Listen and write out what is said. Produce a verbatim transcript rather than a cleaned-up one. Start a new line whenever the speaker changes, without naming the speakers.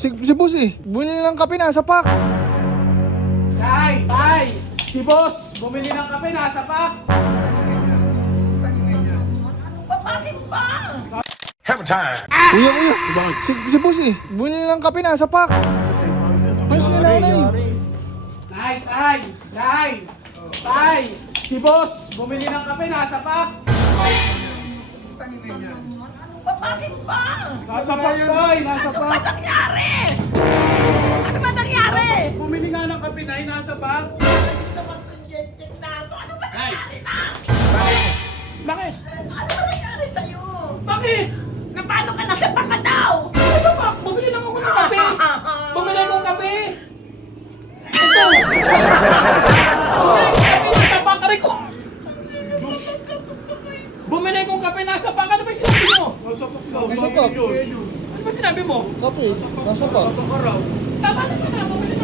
Si, si boss eh. Bumili ng kape, nasa pack.
Tay! Tay! Si boss! Bumili ng kape, nasa pack!
Bakit ba?
Have a time.
Kuya, kuya. Si, si boss eh. Bumili ng kape, nasa pack. Ano si nanay?
Tay! Tay! Tay! Tay! Si boss! Bumili ng kape, nasa pack!
Bakit ba?
Nasa pack, tay! Nasa
Ano ba
pack!
nangyari? Ano ba nangyari?
Bumili nga ng kape, tay! Nasa pack!
Gusto mo itong jet-jet na ito? Ano ba nangyari na?
Bakit?
Ano ba nangyari sa'yo?
Bakit?
Na paano ka nasa baka daw?
Nasa pack! Bumili lang ako ng kape! Bumili akong kape! Ito! Bumili akong kape, nasa pack! Aray ko! Bumili akong kape, nasa pack! Ano ba sinabi mo? Nasa pack daw.
Nasa pack.
Ano ba sinabi mo?
Kape, nasa pack.
Tama na ba na? Bumili